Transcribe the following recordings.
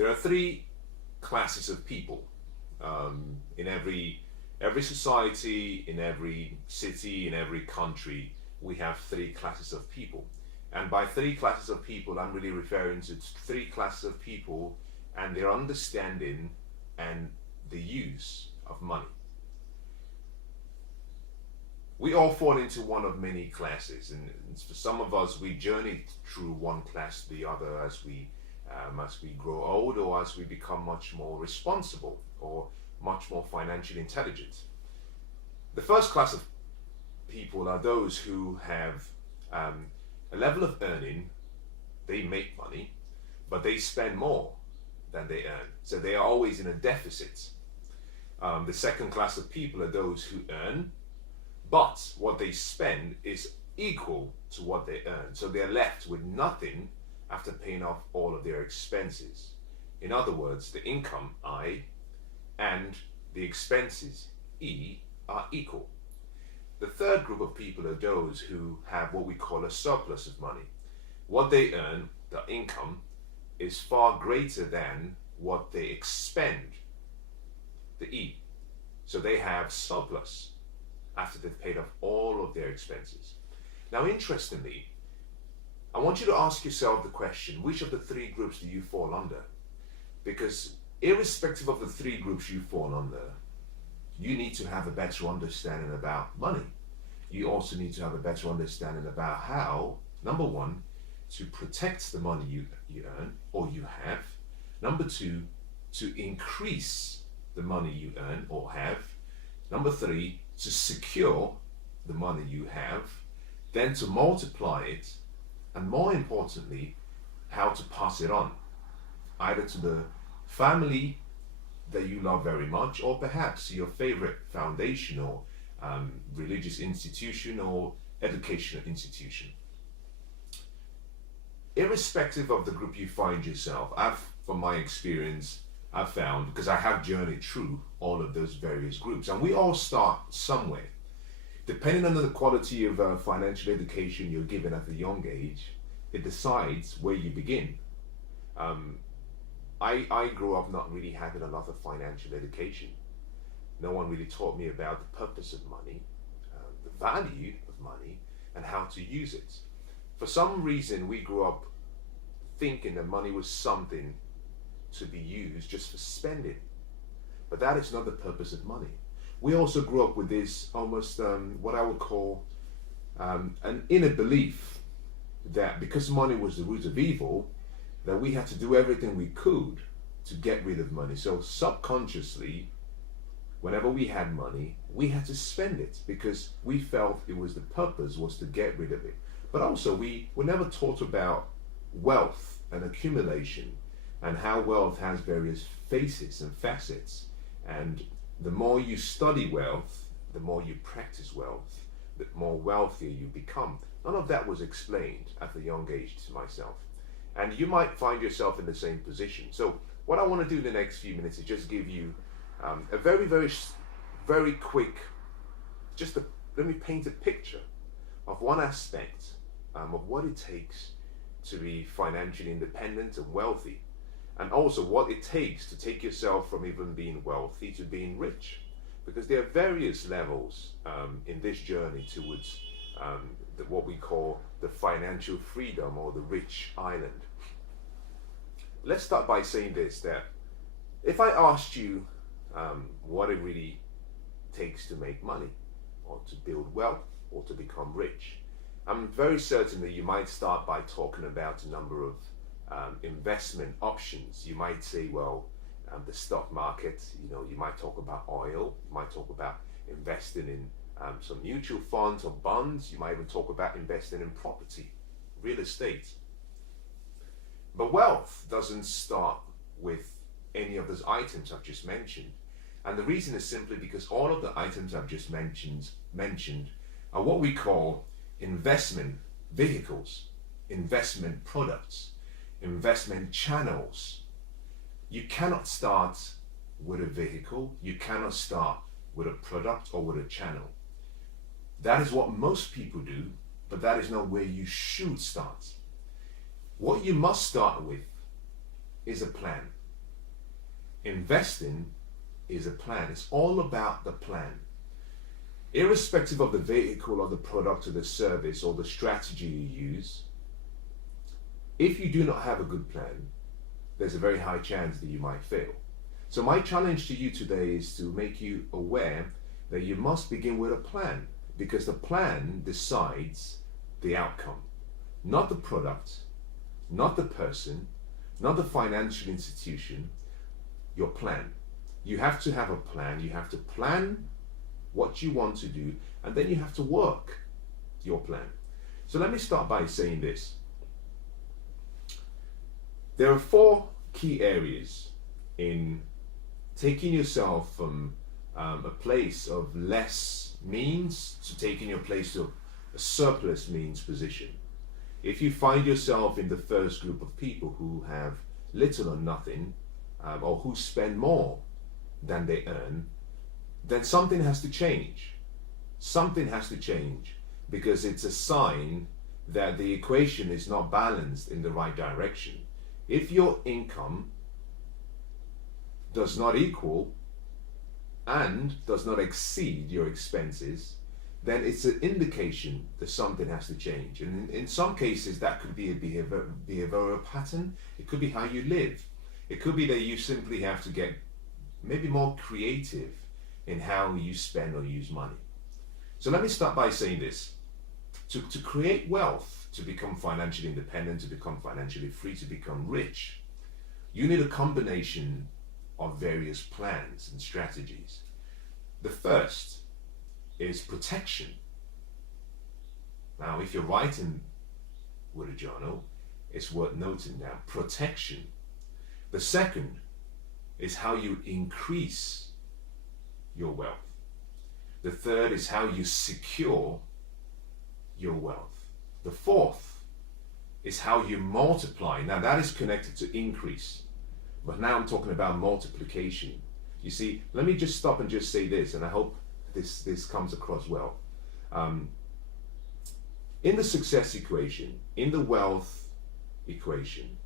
There are three classes of people in every society, in every city, in every country. We have three classes of people, and by three classes of people, I'm really referring to three classes of people and their understanding and the use of money. We all fall into one of many classes, and for some of us, we journey through one class to the other as we grow old, or as we become much more responsible or much more financially intelligent. The first class of people are those who have a level of earning. They make money, but they spend more than they earn, so they are always in a deficit. The second class of people are those who earn, but what they spend is equal to what they earn, so they're left with nothing after paying off all of their expenses. In other words, the income, I, and the expenses, E, are equal. The third group of people are those who have what we call a surplus of money. What they earn, the income, is far greater than what they expend, the E. So they have surplus after they've paid off all of their expenses. Now, interestingly, I want you to ask yourself the question, which of the three groups do you fall under? Because irrespective of the three groups you fall under, you need to have a better understanding about money. You also need to have a better understanding about how, number one, to protect the money you earn or you have. Number two, to increase the money you earn or have. Number three, to secure the money you have, then to multiply it, and more importantly, how to pass it on, either to the family that you love very much, or perhaps your favorite foundation or religious institution or educational institution. Irrespective of the group you find yourself, from my experience, I've found, because I have journeyed through all of those various groups, and we all start somewhere. Depending on the quality of financial education you're given at a young age, it decides where you begin. I grew up not really having a lot of financial education. No one really taught me about the purpose of money, the value of money, and how to use it. For some reason, we grew up thinking that money was something to be used just for spending. But that is not the purpose of money. We also grew up with this almost what I would call an inner belief that because money was the root of evil, that we had to do everything we could to get rid of money. So subconsciously, whenever we had money, we had to spend it because we felt it was the purpose was to get rid of it. But also we were never taught about wealth and accumulation and how wealth has various faces and facets. And the more you study wealth, the more you practice wealth, the more wealthier you become. None of that was explained at a young age to myself. And you might find yourself in the same position. So what I want to do in the next few minutes is just give you a very, very quick, let me paint a picture of one aspect of what it takes to be financially independent and wealthy. And also what it takes to take yourself from even being wealthy to being rich. Because there are various levels in this journey towards what we call the financial freedom or the rich island. Let's start by saying this, that if I asked you what it really takes to make money or to build wealth or to become rich, I'm very certain that you might start by talking about a number of investment options. You might say, well, the stock market, you might talk about oil, you might talk about investing in some mutual funds or bonds, you might even talk about investing in property, real estate. But wealth doesn't start with any of those items I've just mentioned. And the reason is simply because all of the items I've just mentioned are what we call investment vehicles, investment products, investment channels. You cannot start with a vehicle, you cannot start with a product or with a channel. That is what most people do, but that is not where you should start. What you must start with is a plan. investing is a plan. It's all about the plan. Irrespective of the vehicle or the product or the service or the strategy you use, if you do not have a good plan, there's a very high chance that you might fail. So my challenge to you today is to make you aware that you must begin with a plan, because the plan decides the outcome, not the product, not the person, not the financial institution, your plan. You have to have a plan. You have to plan what you want to do, and then you have to work your plan. So let me start by saying this. There are 4 key areas in taking yourself from a place of less means to taking your place to a surplus means position. If you find yourself in the first group of people who have little or nothing, or who spend more than they earn, then something has to change. Something has to change, because it's a sign that the equation is not balanced in the right direction. If your income does not equal and does not exceed your expenses, then it's an indication that something has to change. And in some cases, that could be a behavioral pattern. It could be how you live. It could be that you simply have to get maybe more creative in how you spend or use money. So let me start by saying this. To create wealth, to become financially independent, to become financially free, to become rich, you need a combination of various plans and strategies. The first is protection. Now, if you're writing with a journal, it's worth noting now, protection. The second is how you increase your wealth. The third is how you secure your wealth. The fourth is how you multiply. Now that is connected to increase, but now I'm talking about multiplication. You see, let me just stop and just say this, and I hope this comes across well. In the success equation, in the wealth equation,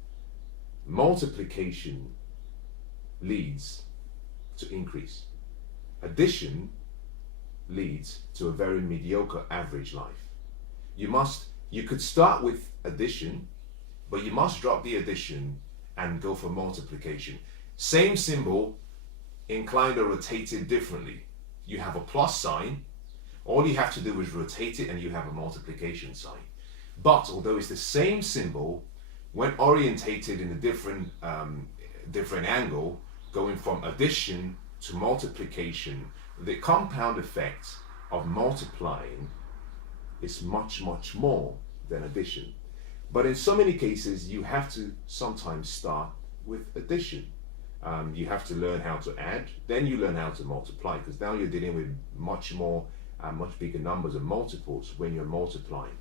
multiplication leads to increase. Addition leads to a very mediocre average life. You could start with addition, but you must drop the addition and go for multiplication. Same symbol, inclined or rotated differently. You have a plus sign, all you have to do is rotate it and you have a multiplication sign. But although it's the same symbol, when orientated in a different angle, going from addition to multiplication, the compound effect of multiplying is much, much more than addition. But in so many cases, you have to sometimes start with addition. You have to learn how to add, then you learn how to multiply, because now you're dealing with much bigger numbers and multiples when you're multiplying.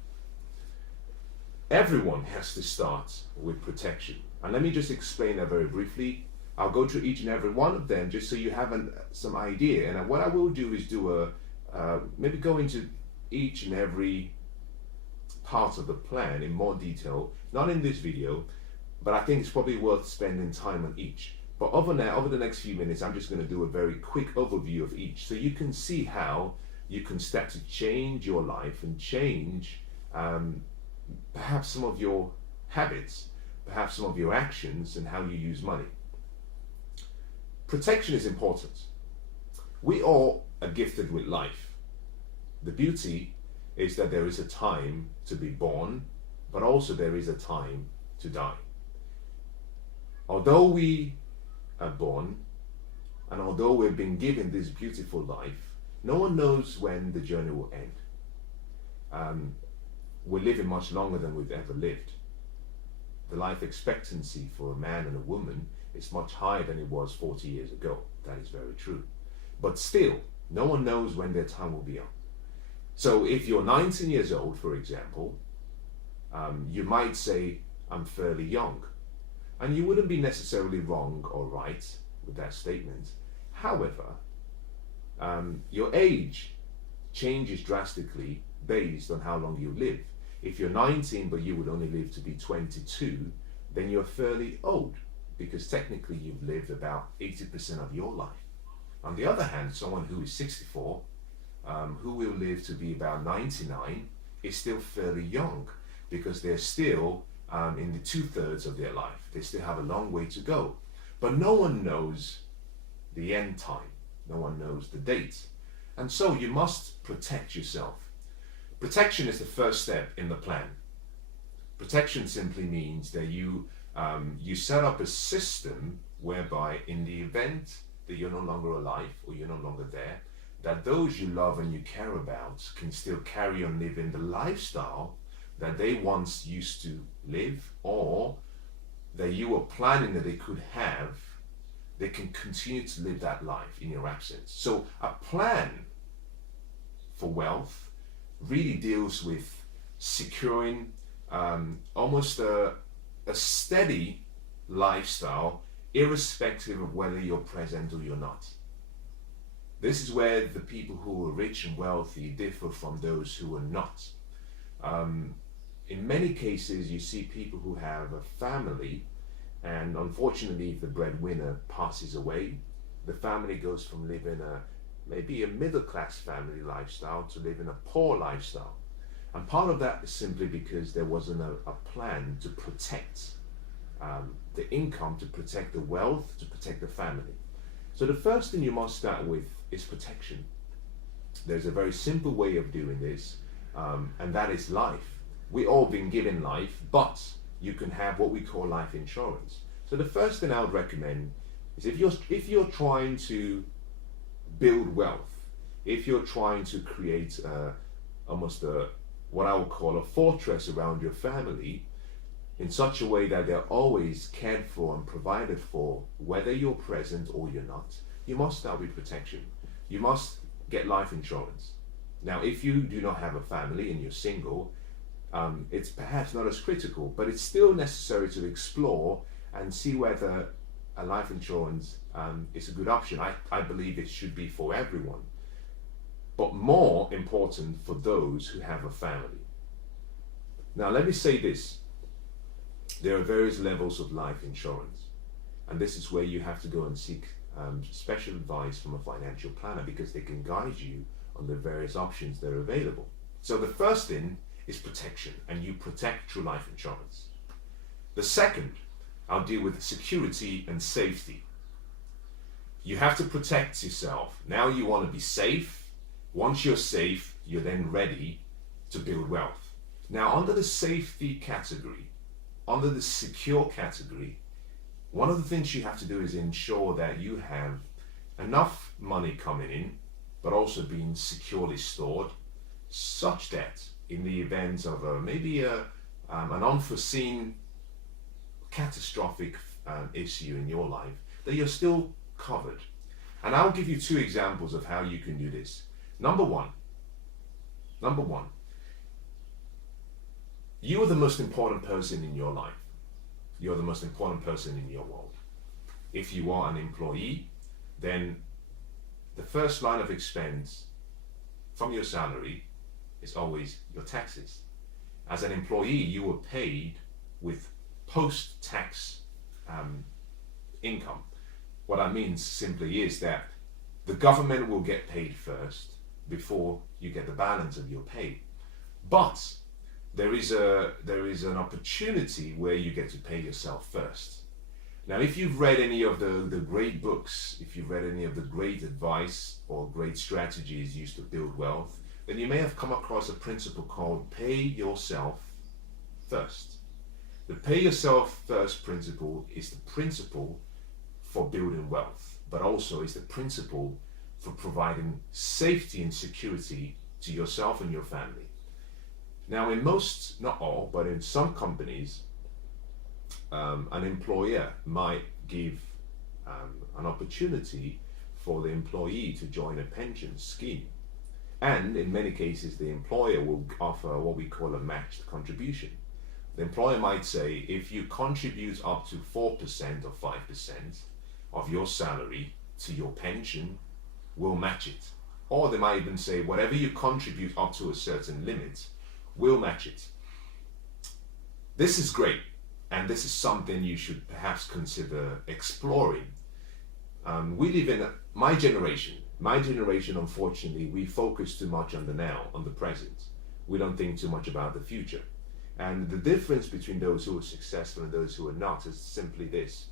Everyone has to start with protection. And let me just explain that very briefly. I'll go through each and every one of them just so you have some idea. And what I will do is maybe go into each and every part of the plan in more detail, not in this video, but I think it's probably worth spending time on each. But over the next few minutes, I'm just going to do a very quick overview of each, so you can see how you can start to change your life and change perhaps some of your habits, perhaps some of your actions, and how you use money. Protection is important. We all are gifted with life. The beauty is that there is a time to be born, but also there is a time to die. Although we are born, and although we've been given this beautiful life, no one knows when the journey will end. We're living much longer than we've ever lived. The life expectancy for a man and a woman is much higher than it was 40 years ago. That is very true. But still, no one knows when their time will be up. So if you're 19 years old, for example, you might say, I'm fairly young. And you wouldn't be necessarily wrong or right with that statement. However, your age changes drastically based on how long you live. If you're 19 but you would only live to be 22, then you're fairly old. because technically you've lived about 80% of your life. On the other hand, someone who is 64, who will live to be about 99, is still fairly young because they're still in the 2/3 of their life. They still have a long way to go. But no one knows the end time. No one knows the date. And so you must protect yourself. Protection is the first step in the plan. Protection simply means that you set up a system whereby in the event that you're no longer alive or you're no longer there, that those you love and you care about can still carry on living the lifestyle that they once used to live, or that you were planning that they could have. They can continue to live that life in your absence. So a plan for wealth really deals with securing almost a steady lifestyle, irrespective of whether you're present or you're not. This is where the people who are rich and wealthy differ from those who are not. In many cases, you see people who have a family, and unfortunately, if the breadwinner passes away, the family goes from living maybe a middle-class family lifestyle to living a poor lifestyle. And part of that is simply because there wasn't a plan to protect the income, to protect the wealth, to protect the family. So the first thing you must start with is protection. There's a very simple way of doing this, and that is life. We all been given life, but you can have what we call life insurance. So the first thing I would recommend is if you're trying to build wealth, if you're trying to create what I would call a fortress around your family, in such a way that they're always cared for and provided for, whether you're present or you're not, you must start with protection. You must get life insurance. Now, if you do not have a family and you're single, it's perhaps not as critical, but it's still necessary to explore and see whether a life insurance is a good option. I believe it should be for everyone, but more important for those who have a family. Now, let me say this. There are various levels of life insurance, and this is where you have to go and seek special advice from a financial planner, because they can guide you on the various options that are available. So the first thing is protection, and you protect through life insurance. The second, I'll deal with security and safety. You have to protect yourself. Now you want to be safe. Once you're safe, you're then ready to build wealth. Now, under the safety category, under the secure category, one of the things you have to do is ensure that you have enough money coming in, but also being securely stored, such that in the event of an unforeseen catastrophic issue in your life, that you're still covered. And I'll give you two examples of how you can do this. Number one, you are the most important person in your life. You're the most important person in your world. If you are an employee, then the first line of expense from your salary is always your taxes. As an employee, you were paid with post-tax income. What that means simply is that the government will get paid first before you get the balance of your pay. But there is an opportunity where you get to pay yourself first. Now, if you've read any of the great books, if you've read any of the great advice or great strategies used to build wealth, then you may have come across a principle called pay yourself first. The pay yourself first principle is the principle for building wealth, but also is the principle for providing safety and security to yourself and your family. Now, in most, not all, but in some companies, an employer might give an opportunity for the employee to join a pension scheme. And in many cases, the employer will offer what we call a matched contribution. The employer might say, if you contribute up to 4% or 5% of your salary to your pension, we'll match it. Or they might even say, whatever you contribute up to a certain limit, we'll match it. This is great. and this is something you should perhaps consider exploring. We live in my generation. My generation, unfortunately, we focus too much on the now, on the present. We don't think too much about the future. And the difference between those who are successful and those who are not is simply this: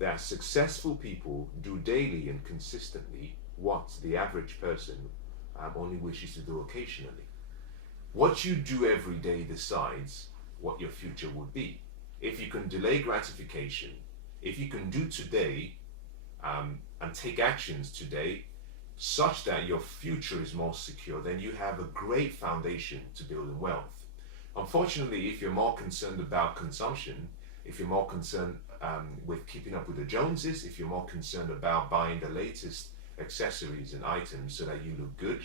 that successful people do daily and consistently what the average person only wishes to do occasionally. What you do every day decides what your future would be. If you can delay gratification, if you can do today and take actions today such that your future is more secure, then you have a great foundation to building wealth. Unfortunately, if you're more concerned about consumption, if you're more concerned with keeping up with the Joneses, if you're more concerned about buying the latest accessories and items so that you look good,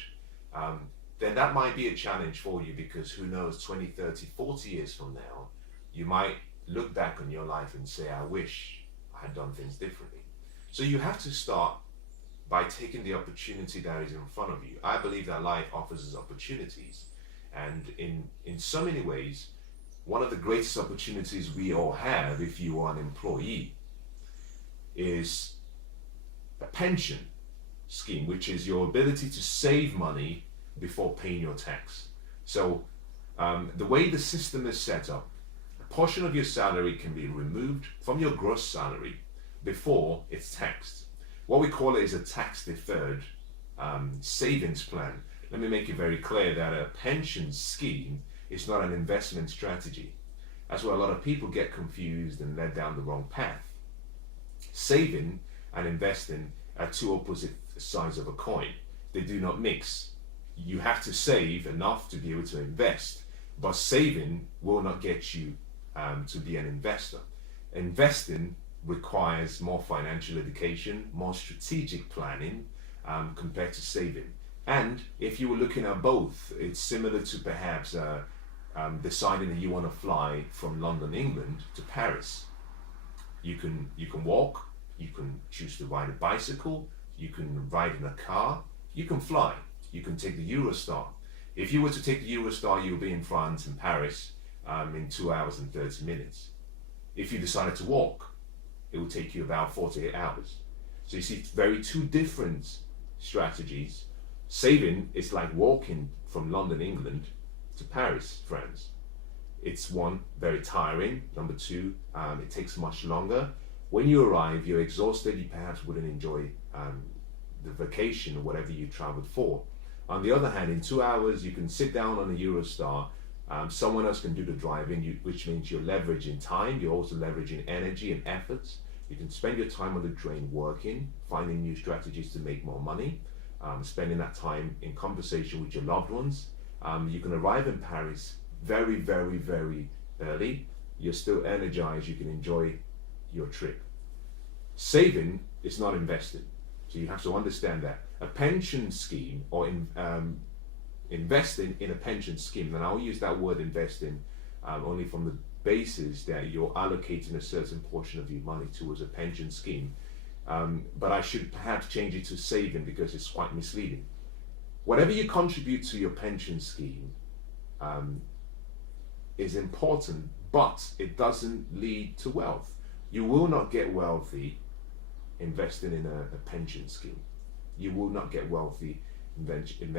then that might be a challenge for you, because who knows, 20, 30, 40 years from now, you might look back on your life and say, I wish I had done things differently. So you have to start by taking the opportunity that is in front of you. I believe that life offers us opportunities. And in so many ways, one of the greatest opportunities we all have, if you are an employee, is a pension scheme, which is your ability to save money before paying your tax. So the way the system is set up, a portion of your salary can be removed from your gross salary before it's taxed. What we call it is a tax deferred savings plan. Let me make it very clear that a pension scheme is not an investment strategy. That's where a lot of people get confused and led down the wrong path. Saving and investing are two opposite sides of a coin. They do not mix. You have to save enough to be able to invest, but saving will not get you to be an investor. Investing requires more financial education, more strategic planning compared to saving. And if you were looking at both, it's similar to perhaps deciding that you want to fly from London, England to Paris. You can walk, you can choose to ride a bicycle, you can ride in a car, you can fly, you can take the Eurostar. If you were to take the Eurostar, you'll be in France and Paris in 2 hours and 30 minutes. If you decided to walk, it will take you about 48 hours. So you see, very two different strategies. Saving is like walking from London, England to Paris, France. It's one, very tiring. Number two, it takes much longer. When you arrive, you're exhausted. You perhaps wouldn't enjoy the vacation or whatever you traveled for. On the other hand, in 2 hours, you can sit down on a Eurostar. Someone else can do the driving, which means you're leveraging time. You're also leveraging energy and efforts. You can spend your time on the train working, finding new strategies to make more money, spending that time in conversation with your loved ones. You can arrive in Paris very, very, very early. You're still energized. You can enjoy your trip. Saving is not investing. So you have to understand that. A pension scheme or investing in a pension scheme, and I'll use that word investing only from the basis that you're allocating a certain portion of your money towards a pension scheme. But I should perhaps change it to saving because it's quite misleading. Whatever you contribute to your pension scheme is important, but it doesn't lead to wealth. You will not get wealthy investing in a pension scheme. You will not get wealthy investing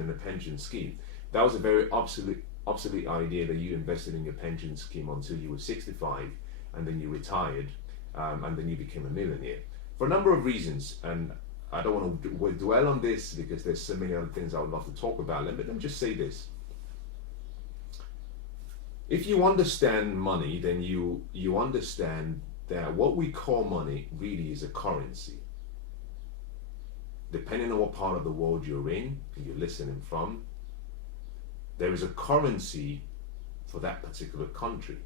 in a pension scheme. That was a very obsolete idea, that you invested in your pension scheme until you were 65 and then you retired and then you became a millionaire. For a number of reasons, and I don't want to dwell on this because there's so many other things I would love to talk about. Let me just say this. If you understand money, then you understand that what we call money really is a currency. Depending on what part of the world you're in, you're listening from, there is a currency for that particular country.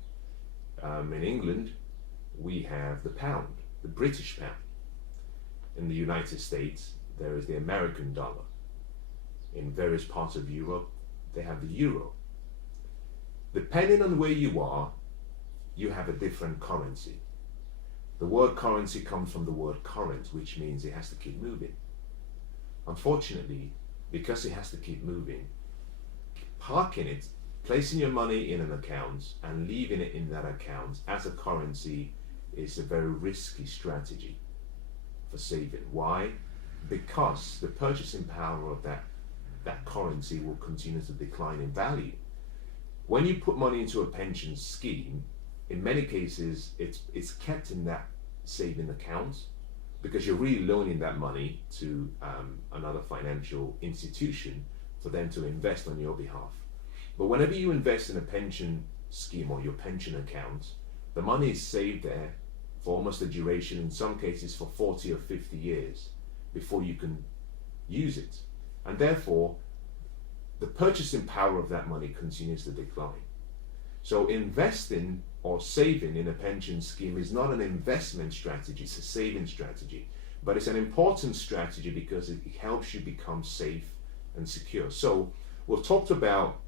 In England, we have the pound, the British pound. In the United States, there is the American dollar. In various parts of Europe, they have the euro. Depending on where you are, you have a different currency. The word currency comes from the word current, which means it has to keep moving. Unfortunately, because it has to keep moving, parking it Placing your money in an account and leaving it in that account as a currency is a very risky strategy for saving. Why? Because the purchasing power of that currency will continue to decline in value. When you put money into a pension scheme, in many cases it's kept in that saving account because you're really loaning that money to another financial institution for them to invest on your behalf. But whenever you invest in a pension scheme or your pension account, the money is saved there for almost a duration, in some cases for 40 or 50 years before you can use it. And therefore, the purchasing power of that money continues to decline. So investing or saving in a pension scheme is not an investment strategy, it's a saving strategy. But it's an important strategy because it helps you become safe and secure. So we've talked about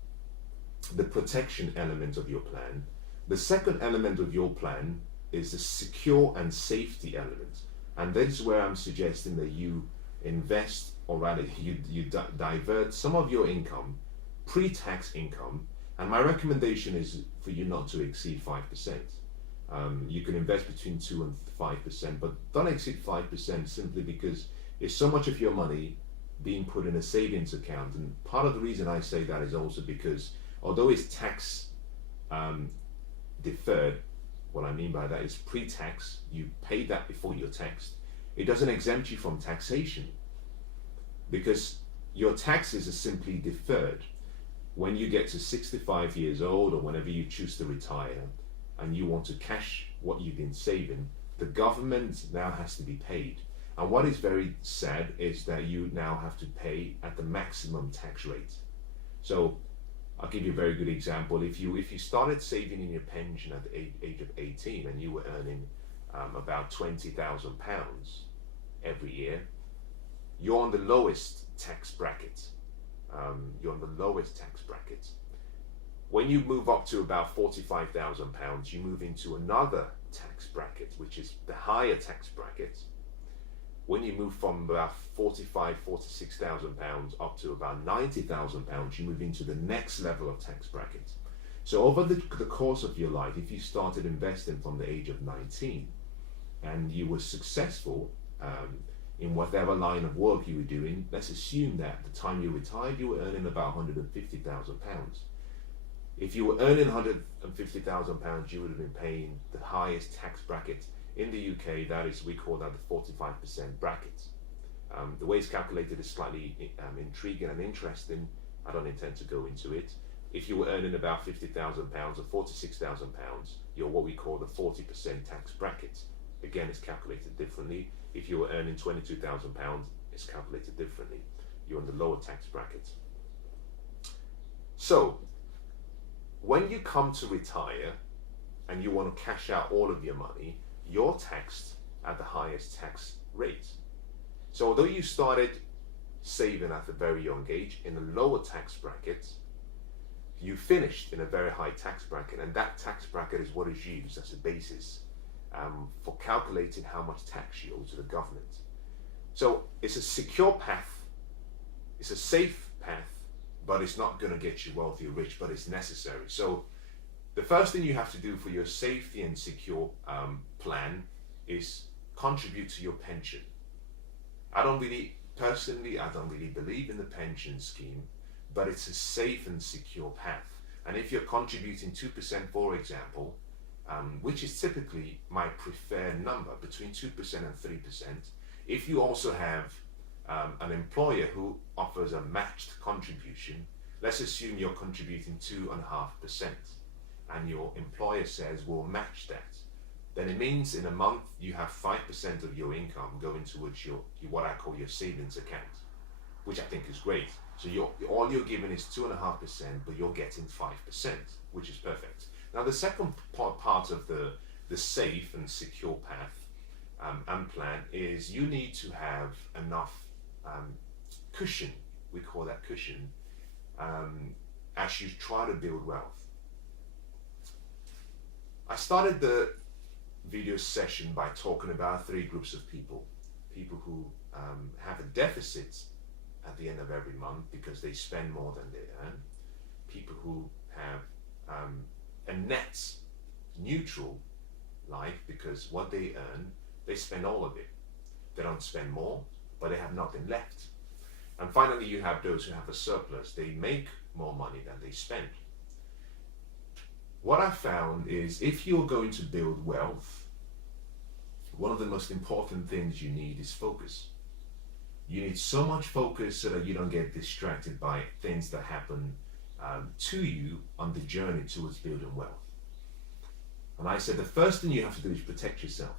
the protection element of your plan. The second element of your plan is the secure and safety element. And that is where I'm suggesting that you invest, or rather you divert some of your income, pre-tax income, and my recommendation is for you not to exceed 5%. You can invest between 2 and 5%, but don't exceed 5% simply because it's so much of your money being put in a savings account. And part of the reason I say that is also because although it's tax deferred, what I mean by that is pre-tax, you pay that before you're taxed. It doesn't exempt you from taxation because your taxes are simply deferred. When you get to 65 years old or whenever you choose to retire and you want to cash what you've been saving, the government now has to be paid. And what is very sad is that you now have to pay at the maximum tax rate. So I'll give you a very good example. If you started saving in your pension at the age of 18 and you were earning about £20,000 every year, you're on the lowest tax bracket. You're on the lowest tax bracket. When you move up to about £45,000, you move into another tax bracket, which is the higher tax bracket. When you move from about £46,000 up to about £90,000, you move into the next level of tax bracket. So over the course of your life, if you started investing from the age of 19 and you were successful in whatever line of work you were doing, let's assume that at the time you retired, you were earning about £150,000. If you were earning £150,000, you would have been paying the highest tax bracket in the UK. That is, we call that the 45% bracket. The way it's calculated is slightly intriguing and interesting. I don't intend to go into it. If you were earning about £50,000 or £46,000, you're what we call the 40% tax bracket. Again, it's calculated differently. If you were earning £22,000, it's calculated differently. You're in the lower tax bracket. So, when you come to retire and you want to cash out all of your money, you're taxed at the highest tax rate. So although you started saving at a very young age in a lower tax bracket, you finished in a very high tax bracket, and that tax bracket is what is used as a basis for calculating how much tax you owe to the government. So it's a secure path, it's a safe path, but it's not going to get you wealthy or rich, but it's necessary. So the first thing you have to do for your safety and secure plan is contribute to your pension. Personally, I don't really believe in the pension scheme, but it's a safe and secure path. And if you're contributing 2%, for example, which is typically my preferred number, between 2% and 3%, if you also have an employer who offers a matched contribution, let's assume you're contributing 2.5%, and your employer says we'll match that, then it means in a month you have 5% of your income going towards your what I call your savings account, which I think is great. So all you're giving is 2.5%, but you're getting 5%, which is perfect. Now the second part of the safe and secure path and plan is you need to have enough cushion, we call that cushion, as you try to build wealth. I started the video session by talking about 3 groups of people. People who have a deficit at the end of every month because they spend more than they earn. People who have a net neutral life, because what they earn, they spend all of it. They don't spend more, but they have nothing left. And finally, you have those who have a surplus. They make more money than they spend. What I found is, if you're going to build wealth, one of the most important things you need is focus. You need so much focus so that you don't get distracted by things that happen to you on the journey towards building wealth. And I said the first thing you have to do is protect yourself.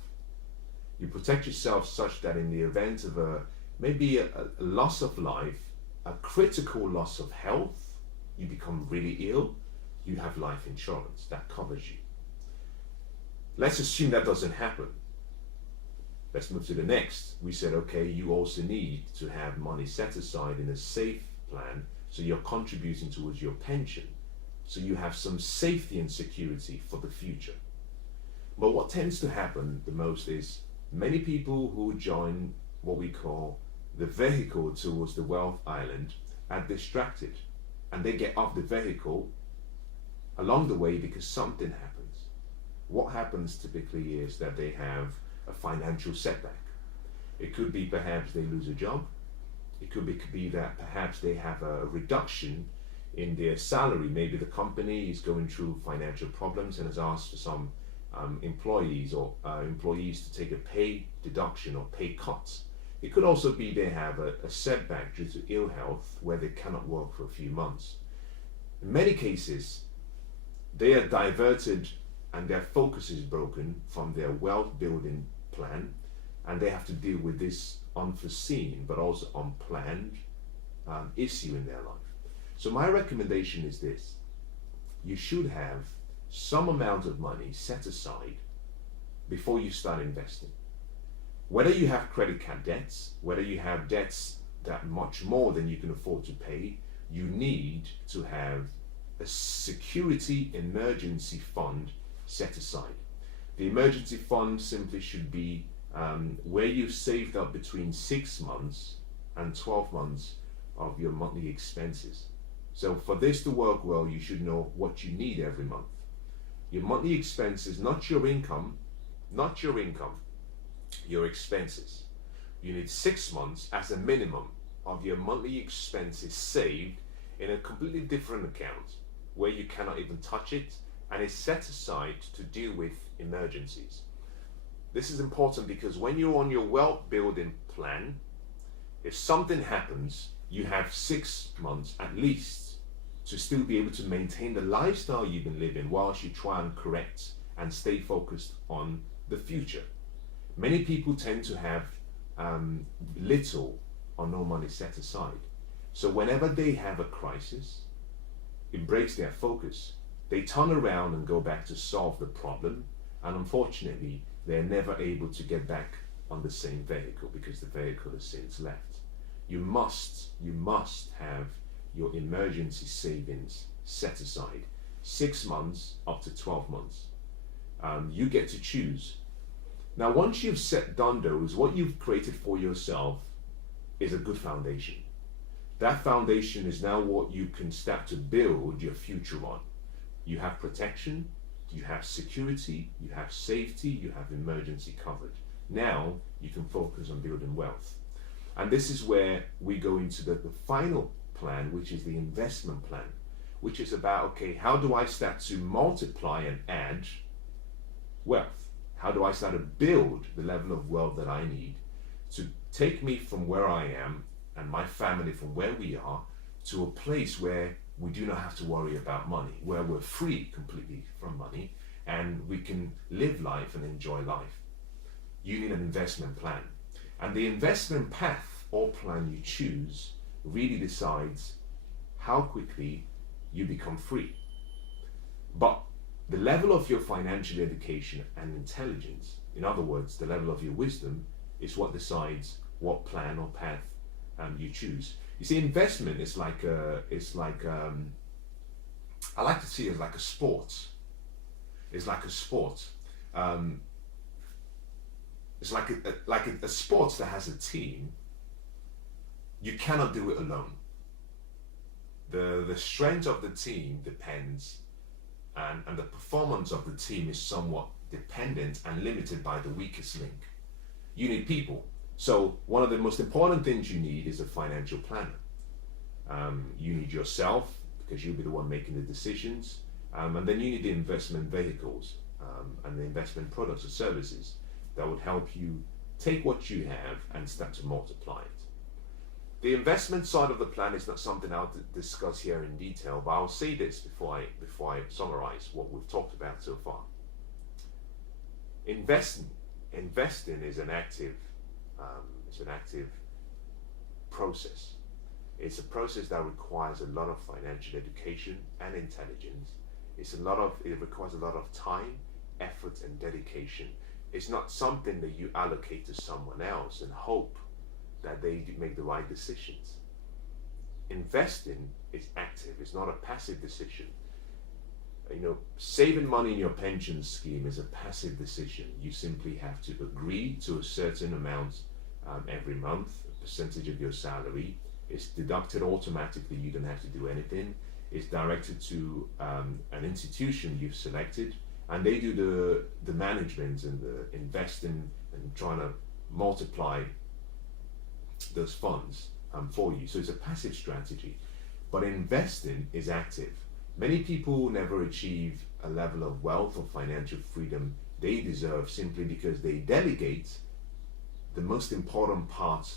You protect yourself such that in the event of maybe a loss of life, a critical loss of health, you become really ill, you have life insurance that covers you. Let's assume that doesn't happen. Let's move to the next. We said, okay, you also need to have money set aside in a safe plan, so you're contributing towards your pension, so you have some safety and security for the future. But what tends to happen the most is, many people who join what we call the vehicle towards the wealth island are distracted, and they get off the vehicle along the way because something happens. What happens typically is that they have a financial setback. It could be perhaps they lose a job. It could be that perhaps they have a reduction in their salary. Maybe the company is going through financial problems and has asked for some employees to take a pay deduction or pay cuts. It could also be they have a setback due to ill health where they cannot work for a few months. In many cases, they are diverted and their focus is broken from their wealth building plan, and they have to deal with this unforeseen but also unplanned issue in their life. So my recommendation is this: you should have some amount of money set aside before you start investing. Whether you have credit card debts, whether you have debts that much more than you can afford to pay, you need to have a security emergency fund set aside. The emergency fund simply should be where you've saved up between 6 months and 12 months of your monthly expenses. So for this to work well, you should know what you need every month. Your monthly expenses, not your income, your expenses. You need 6 months as a minimum of your monthly expenses saved in a completely different account where you cannot even touch it, and is set aside to deal with emergencies. This is important because when you're on your wealth building plan, if something happens, you have 6 months at least to still be able to maintain the lifestyle you've been living whilst you try and correct and stay focused on the future. Many people tend to have little or no money set aside. So whenever they have a crisis, it breaks their focus. They turn around and go back to solve the problem, and unfortunately, they're never able to get back on the same vehicle because the vehicle has since left. You must have your emergency savings set aside, 6 months up to 12 months. You get to choose. Now, once you've done those, what you've created for yourself is a good foundation. That foundation is now what you can start to build your future on. You have protection, you have security, you have safety, you have emergency coverage. Now you can focus on building wealth. And this is where we go into the final plan, which is the investment plan, which is about, okay, how do I start to multiply and add wealth? How do I start to build the level of wealth that I need to take me from where I am and my family from where we are to a place where we do not have to worry about money, where we're free completely from money and we can live life and enjoy life. You need an investment plan. And the investment path or plan you choose really decides how quickly you become free. But the level of your financial education and intelligence, in other words, the level of your wisdom, is what decides what plan or path you choose. You see, investment is I like to see it as like a sport. It's like a sport. It's like a sport that has a team. You cannot do it alone. The strength of the team depends, and the performance of the team is somewhat dependent and limited by the weakest link. You need people. So one of the most important things you need is a financial planner. You need yourself, because you'll be the one making the decisions. And then you need the investment vehicles and the investment products or services that would help you take what you have and start to multiply it. The investment side of the plan is not something I'll discuss here in detail, but I'll say this before I summarize what we've talked about so far. Investing is an active process. It's a process that requires a lot of financial education and intelligence. It requires a lot of time, effort, and dedication. It's not something that you allocate to someone else and hope that they make the right decisions. Investing is active. It's not a passive decision. Saving money in your pension scheme is a passive decision. You simply have to agree to a certain amount every month, a percentage of your salary. It's deducted automatically. You don't have to do anything. It's directed to an institution you've selected, and they do the management and the investing and trying to multiply those funds for you. So it's a passive strategy, but investing is active. Many people never achieve a level of wealth or financial freedom they deserve simply because they delegate the most important part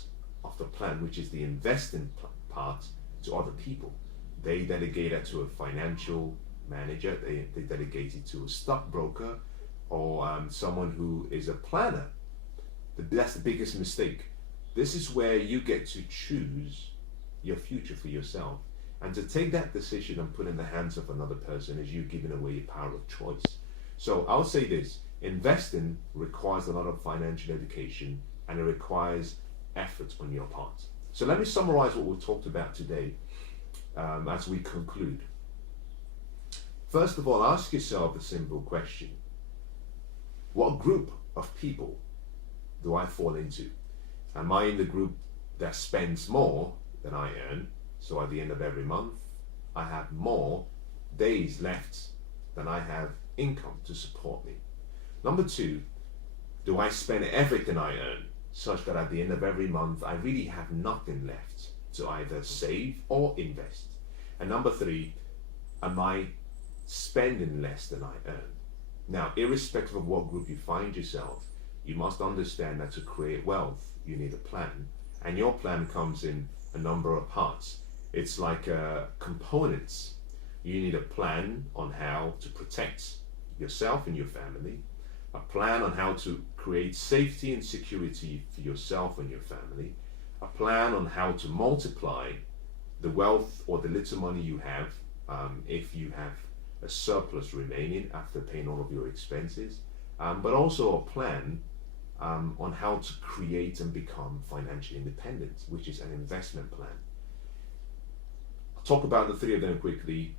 of the plan, which is the investing part, to other people. They delegate it to a financial manager, they delegate it to a stockbroker, or someone who is a planner. That's the biggest mistake. This is where you get to choose your future for yourself. And to take that decision and put in the hands of another person is you giving away your power of choice. So I'll say this: investing requires a lot of financial education, and it requires effort on your part. So let me summarize what we've talked about today as we conclude. First of all, ask yourself a simple question: what group of people do I fall into? Am I in the group that spends more than I earn? So at the end of every month, I have more days left than I have income to support me. Number two, do I spend everything I earn such that at the end of every month, I really have nothing left to either save or invest? And number three, am I spending less than I earn? Now, irrespective of what group you find yourself, you must understand that to create wealth, you need a plan, and your plan comes in a number of parts. It's like components. You need a plan on how to protect yourself and your family, a plan on how to create safety and security for yourself and your family, a plan on how to multiply the wealth or the little money you have, if you have a surplus remaining after paying all of your expenses, but also a plan on how to create and become financially independent, which is an investment plan. I'll talk about the three of them quickly.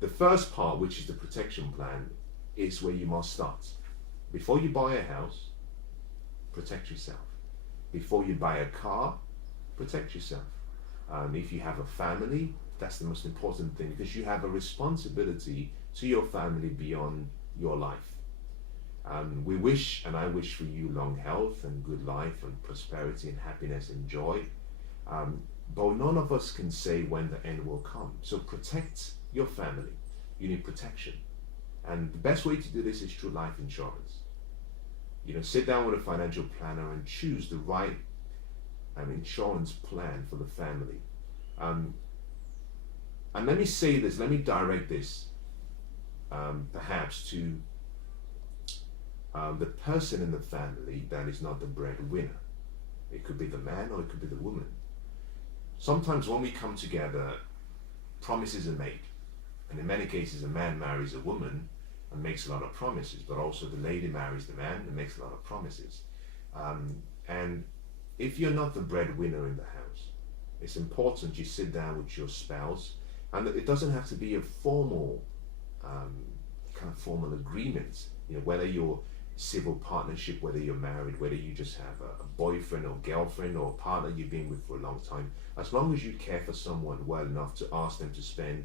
The first part, which is the protection plan, is where you must start. Before you buy a house, protect yourself. Before you buy a car, protect yourself. If you have a family, that's the most important thing, because you have a responsibility to your family beyond your life. We wish, and I wish for you, long health and good life and prosperity and happiness and joy. But none of us can say when the end will come. So protect your family. You need protection. And the best way to do this is through life insurance. Sit down with a financial planner and choose the right insurance plan for the family. And let me say this, let me direct this perhaps to the person in the family that is not the breadwinner. It could be the man or it could be the woman. Sometimes when we come together, promises are made. And in many cases, a man marries a woman and makes a lot of promises, but also the lady marries the man and makes a lot of promises. And if you're not the breadwinner in the house, it's important you sit down with your spouse, and it doesn't have to be a formal, kind of formal agreement. Whether you're civil partnership, whether you're married, whether you just have a boyfriend or girlfriend or a partner you've been with for a long time, as long as you care for someone well enough to ask them to spend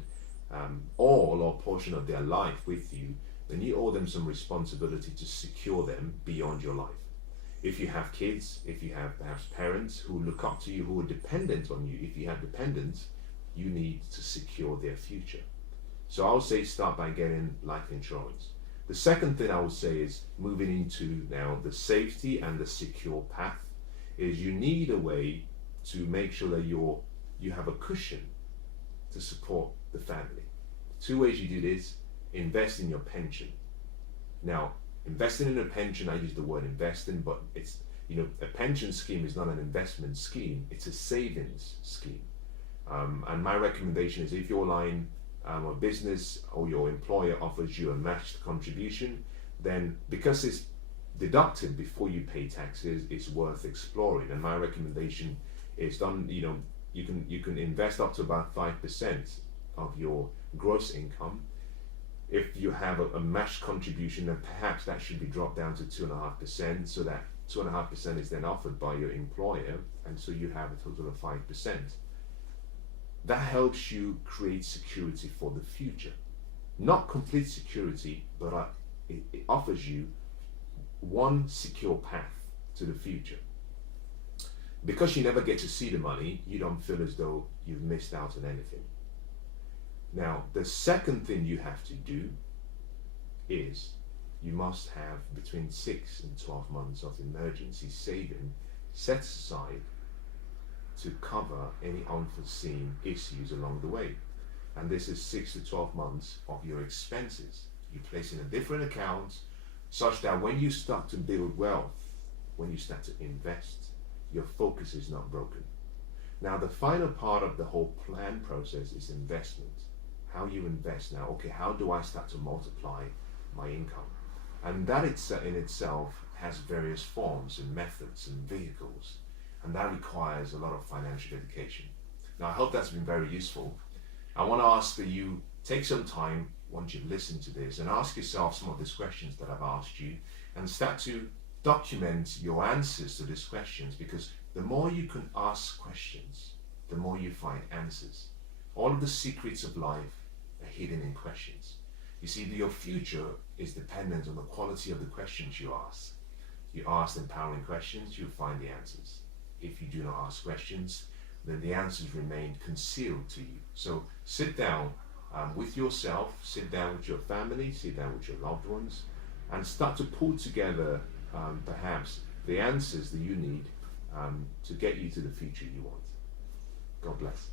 all or portion of their life with you, then you owe them some responsibility to secure them beyond your life. If you have kids, if you have perhaps parents who look up to you, who are dependent on you, if you have dependents, you need to secure their future. So I would say start by getting life insurance. The second thing I would say is moving into now the safety and the secure path is you need a way to make sure that you have a cushion to support the family. Two ways you do this: invest in your pension. Now, investing in a pension, I use the word investing, but it's, a pension scheme is not an investment scheme, it's a savings scheme. And my recommendation is if your line or business or your employer offers you a matched contribution, then because it's deducted before you pay taxes, it's worth exploring. And my recommendation is you can invest up to about 5% of your gross income. If you have a matched contribution, then perhaps that should be dropped down to 2.5%, so that 2.5% is then offered by your employer, and so you have a total of 5%. That helps you create security for the future. Not complete security, but it offers you one secure path to the future. Because you never get to see the money, you don't feel as though you've missed out on anything. Now, the second thing you have to do is you must have between 6 and 12 months of emergency saving set aside to cover any unforeseen issues along the way. And this is 6 to 12 months of your expenses. You place in a different account such that when you start to build wealth, when you start to invest, your focus is not broken. Now, the final part of the whole plan process is investment. How you invest now. Okay, how do I start to multiply my income? And that in itself has various forms and methods and vehicles, and that requires a lot of financial education. Now, I hope that's been very useful. I want to ask that you take some time once you've listened to this and ask yourself some of these questions that I've asked you, and start to document your answers to these questions, because the more you can ask questions, the more you find answers. All of the secrets of life are hidden in questions. You see, your future is dependent on the quality of the questions you ask. You ask empowering questions, you'll find the answers. If you do not ask questions, then the answers remain concealed to you. So sit down with yourself, sit down with your family, sit down with your loved ones, and start to pull together perhaps the answers that you need to get you to the future you want. God bless.